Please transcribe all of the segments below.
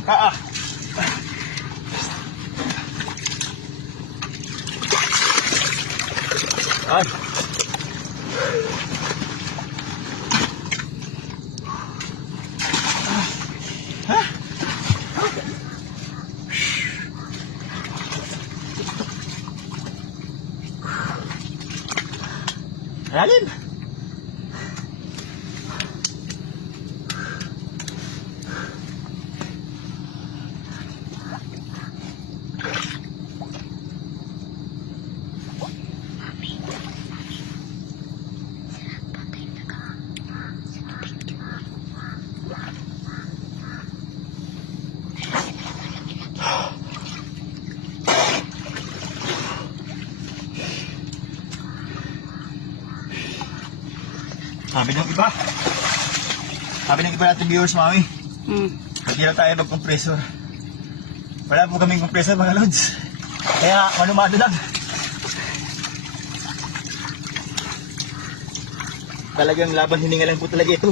bangka ah. Ay. Ha? Lalim. Sabi ng iba natin viewers, mami. Hindi na tayo mag-compressor. Wala po kaming compressor mga lods. Kaya manumado lang. Talagang laban hininga lang po talaga ito.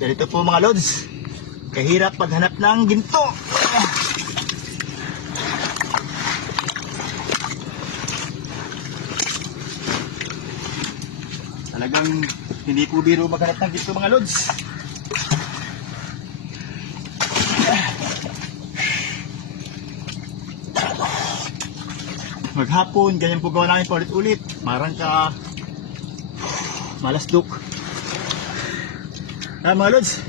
Ganito po mga lods. Kahirap paghanap ng ginto. Talagang hindi po biro maghanap ng ginto mga lods. Maghapon, ganyan po gawa namin paulit-ulit. Marang ka malasdok. Mga lods.